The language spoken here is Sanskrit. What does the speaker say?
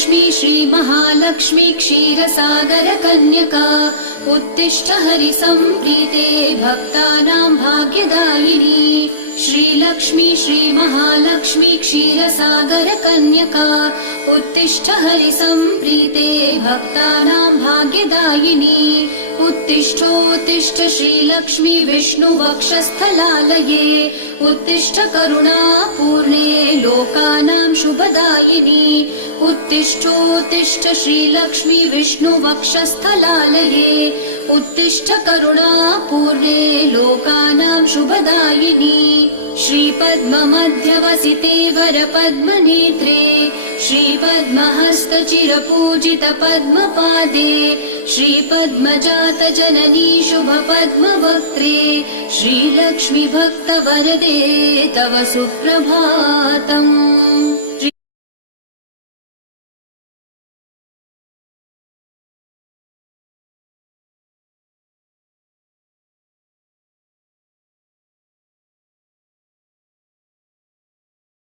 श्रीलक्ष्मी श्रीमहालक्ष्मी क्षीरसागरकन्यका उत्तिष्ठ हरिसम्प्रीते भक्तानां भाग्यदायिनी। श्रीलक्ष्मी श्रीमहालक्ष्मी क्षीरसागरकन्यका उत्तिष्ठ हरिसम्प्रीते भक्तानां भाग्यदायिनी। उत्तिष्ठोत्तिष्ठ श्रीलक्ष्मी विष्णुवक्षस्थलालये उत्तिष्ठ करुणापूर्णे लोकानां शुभदायिनी। उत्तिष्ठोत्तिष्ठ श्रीलक्ष्मी विष्णुवक्षस्थलालये उत्तिष्ठ करुणापूर्णे लोकानां शुभदायिनी। श्रीपद्ममध्यवसिते वरपद्मनेत्रे श्रीपद्महस्तचिरपूजितपद्मपादे श्रीपद्मजातजननी शुभपद्मवक्त्रे श्रीलक्ष्मी भक्तवरदे तव सुप्रभातम्।